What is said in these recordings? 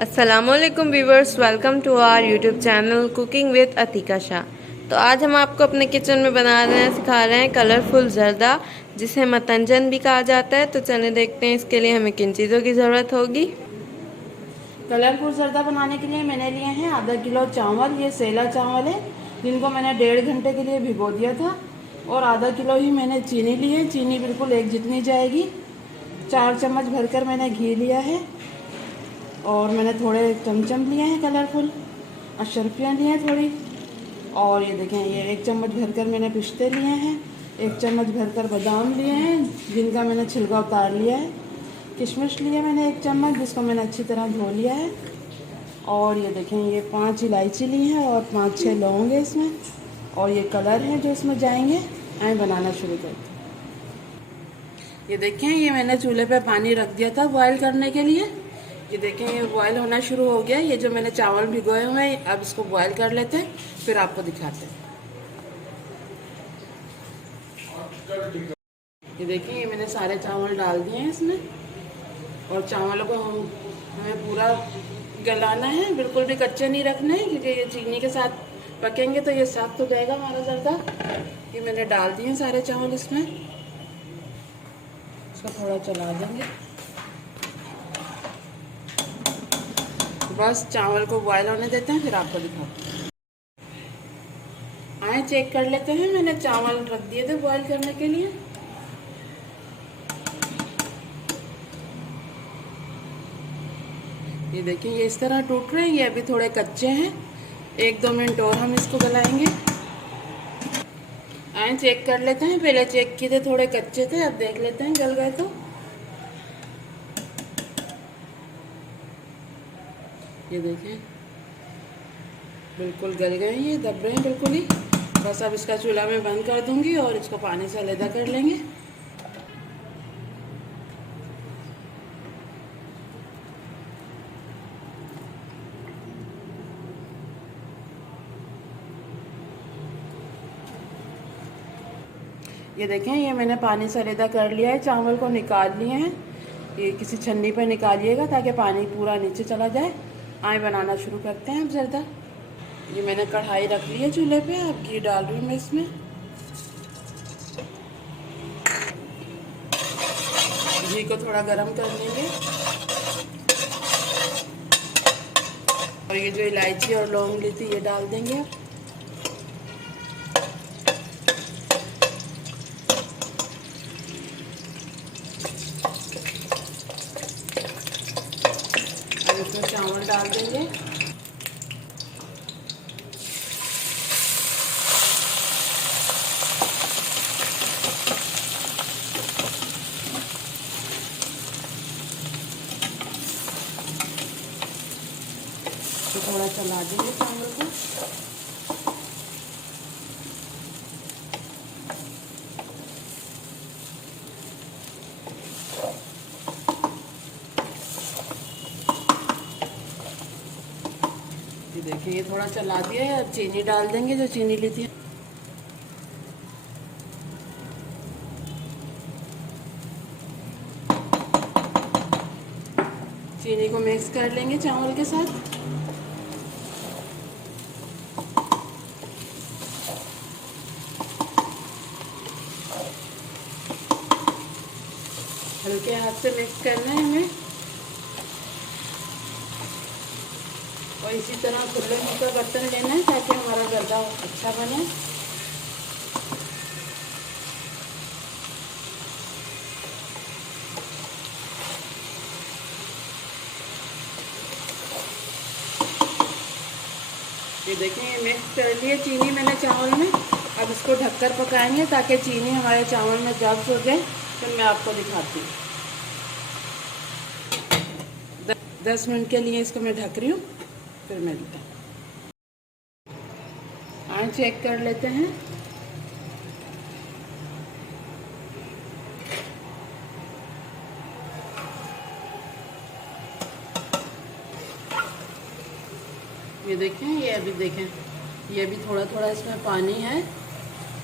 अस्सलामुअलैकुम viewers, welcome to our YouTube channel cooking with Atika Shah. तो आज हम आपको अपने किचन में सिखा रहे हैं कलरफुल जर्दा, जिसे मतंजन भी कहा जाता है। तो चलिए देखते हैं इसके लिए हमें किन चीज़ों की ज़रूरत होगी। कलरफुल जर्दा बनाने के लिए मैंने लिए हैं आधा किलो चावल। ये सेला चावल है जिनको मैंने 1.5 घंटे के लिए भिगो दिया था। और आधा किलो ही मैंने चीनी ली है, चीनी बिल्कुल एक जितनी जाएगी। 4 चम्मच भरकर मैंने घी लिया है और मैंने थोड़े चमचम लिए हैं कलरफुल, अशरफियाँ लिए हैं थोड़ी। और ये देखें, ये 1 चम्मच भरकर मैंने पिस्ते लिए हैं, 1 चम्मच भरकर बादाम लिए हैं जिनका मैंने छिलका उतार लिया है। किशमिश लिए मैंने 1 चम्मच, जिसको मैंने अच्छी तरह धो लिया है। और ये देखें, ये 5 इलायची ली हैं और 5-6 लौंग है इसमें। और ये कलर हैं जो इसमें जाएंगे। आए बनाना शुरू करते हैं। ये देखें, ये मैंने चूल्हे पे पानी रख दिया था बॉयल करने के लिए। ये देखें, ये बॉयल होना शुरू हो गया। ये जो मैंने चावल भिगोए हुए हैं, अब इसको बॉयल कर लेते हैं, फिर आपको दिखाते हैं। ये देखिए, ये मैंने सारे चावल डाल दिए हैं इसमें। और चावलों को हमें पूरा गलाना है, बिल्कुल भी कच्चे नहीं रखना है, क्योंकि ये चीनी के साथ पकेंगे तो ये सख्त हो जाएगा हमारा जर्दा। ये मैंने डाल दिए सारे चावल इसमें। इसको थोड़ा चला देंगे। बस चावल को बॉयल होने देते हैं, फिर आपको दिखाते हैं। आए चेक कर लेते हैं। मैंने चावल रख दिए थे बॉयल करने के लिए। ये देखिए, ये इस तरह टूट रहे हैं। ये अभी थोड़े कच्चे हैं, 1-2 मिनट और हम इसको गलाएंगे। आए चेक कर लेते हैं। पहले चेक किए थे, थोड़े कच्चे थे, अब देख लेते हैं गल गए तो। ये देखें, बिल्कुल गल गए हैं, ये दब रहे हैं बिल्कुल ही। बस अब इसका चूल्हा मैं बंद कर दूंगी और इसको पानी से अलग कर लेंगे। ये देखें, ये मैंने पानी से अलग कर लिया है, चावल को निकाल लिए हैं। ये किसी छन्नी पर निकालिएगा ताकि पानी पूरा नीचे चला जाए। आए बनाना शुरू करते हैं अब जर्दा। ये मैंने कढ़ाई रख ली है चूल्हे पे, अब घी डाल रही हूँ मैं इसमें। घी को थोड़ा गरम कर लेंगे। और ये जो इलायची और लौंग ली थी, ये डाल देंगे अब। इसमें चावल डाल देंगे। तो थोड़ा चला देंगे चावल को। ये देखिए, ये थोड़ा चला दिया है। अब चीनी डाल देंगे, जो चीनी ली थी। चीनी को मिक्स कर लेंगे चावल के साथ। हल्के हाथ से मिक्स करना है हमें। और इसी तरह खुले मुँह का बर्तन लेना है ताकि हमारा जर्दा अच्छा बने। ये देखें, ये मिक्स कर लिए चीनी मैंने चावल में। अब इसको ढककर पकाएंगे ताकि चीनी हमारे चावल में जब्त हो जाए। फिर मैं आपको दिखाती हूँ। 10 मिनट के लिए इसको मैं ढक रही हूँ, फिर मिलते हैं। हाँ, चेक कर लेते हैं। ये देखें, ये अभी देखें, ये भी थोड़ा थोड़ा इसमें पानी है।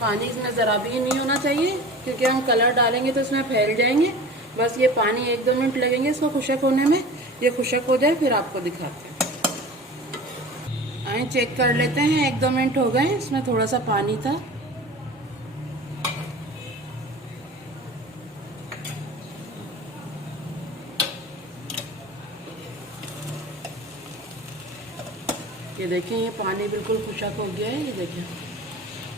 पानी इसमें ज़रा भी नहीं होना चाहिए, क्योंकि हम कलर डालेंगे तो इसमें फैल जाएंगे। बस ये पानी 1-2 मिनट लगेंगे इसको खुशक होने में। ये खुशक हो जाए फिर आपको दिखाते हैं। आए चेक कर लेते हैं, 1-2 मिनट हो गए। इसमें थोड़ा सा पानी था। ये देखें, ये पानी बिल्कुल खुशक हो गया है। ये देखें,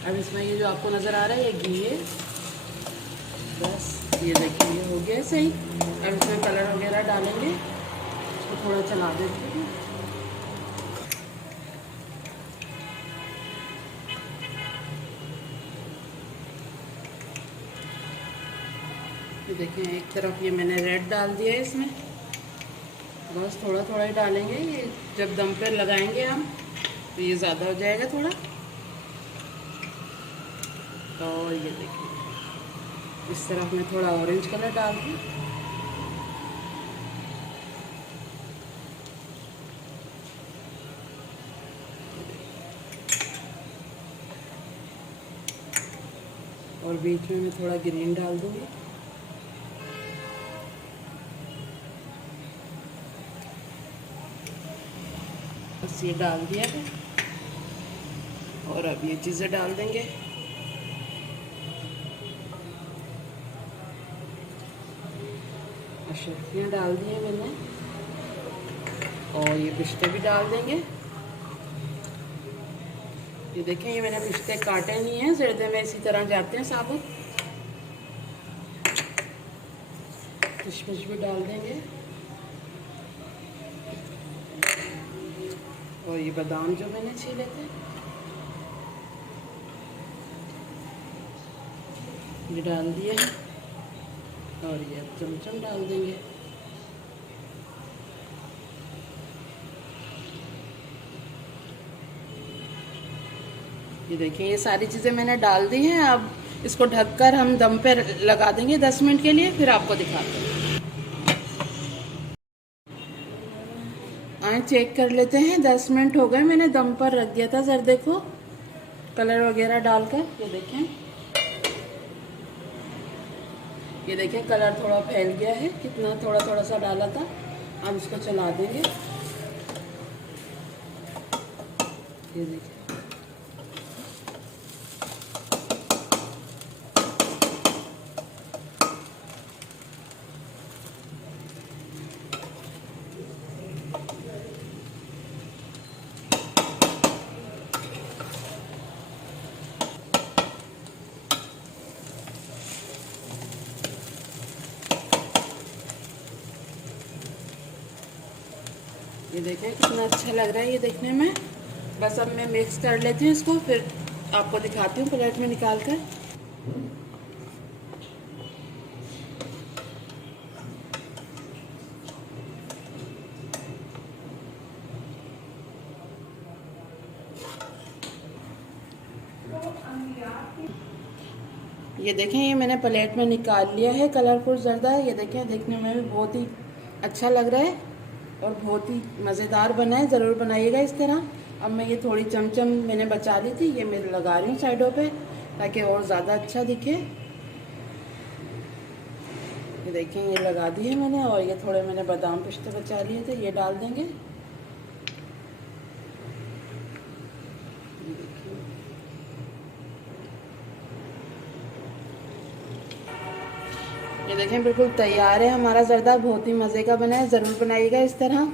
अब इसमें ये जो आपको नज़र आ रहा है ये घी है। बस ये देखिए ये हो गया सही। अब इसमें कलर वगैरह डालेंगे, इसको थोड़ा चला देते हैं। ये देखें, एक तरफ ये मैंने रेड डाल दिया है इसमें। बस थोड़ा थोड़ा ही डालेंगे, ये जब दम पर लगाएंगे हम तो ये ज़्यादा हो जाएगा थोड़ा। और ये देखिए, इस तरफ मैं थोड़ा ऑरेंज कलर डाल दूँ। और बीच में मैं थोड़ा ग्रीन डाल दूँगी। बस ये डाल दिया है और अब ये चीज़ें डाल देंगे। अशर्फियाँ डाल दी है मैंने और ये पिस्ते भी डाल देंगे। ये देखें, ये मैंने पिस्ते काटे नहीं हैं, जर्दे में इसी तरह जाते हैं साबुत। किशमिश भी डाल देंगे और ये बादाम जो मैंने छीले थे ये डाल दिए हैं और ये चमचम डाल देंगे। ये देखिए, ये सारी चीज़ें मैंने डाल दी हैं। अब इसको ढककर हम दम पे लगा देंगे 10 मिनट के लिए, फिर आपको दिखाते हैं। आए चेक कर लेते हैं, 10 मिनट हो गए। मैंने दम पर रख दिया था जर्दे को कलर वगैरह डालकर। ये देखें कलर थोड़ा फैल गया है, कितना थोड़ा थोड़ा सा डाला था। अब इसको चला देंगे। ये देखिए, ये देखें कितना अच्छा लग रहा है ये देखने में। बस अब मैं मिक्स कर लेती हूँ इसको, फिर आपको दिखाती हूँ प्लेट में निकाल कर। ये देखें, ये मैंने प्लेट में निकाल लिया है कलरफुल जर्दा। ये देखें, देखने में भी बहुत ही अच्छा लग रहा है और बहुत ही मज़ेदार बना है। ज़रूर बनाइएगा इस तरह। अब मैं ये थोड़ी चमचम मैंने बचा ली थी, ये मैं लगा रही हूँ साइडों पे ताकि और ज़्यादा अच्छा दिखे। ये देखें, ये लगा दी है मैंने और ये थोड़े मैंने बादाम पिस्ते बचा लिए थे, ये डाल देंगे। ये देखें बिल्कुल तैयार है हमारा जर्दा, बहुत ही मज़े का बना है। ज़रूर बनाइएगा इस तरह।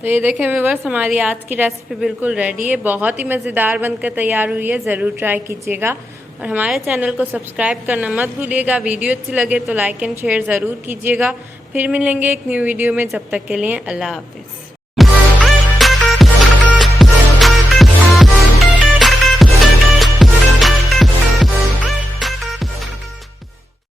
तो ये देखें व्यूअर्स, हमारी आज की रेसिपी बिल्कुल रेडी है, बहुत ही मज़ेदार बनकर तैयार हुई है। ज़रूर ट्राई कीजिएगा और हमारे चैनल को सब्सक्राइब करना मत भूलिएगा। वीडियो अच्छी लगे तो लाइक एंड शेयर ज़रूर कीजिएगा। फिर मिलेंगे एक न्यू वीडियो में, जब तक के लिए अल्लाह हाफिज़।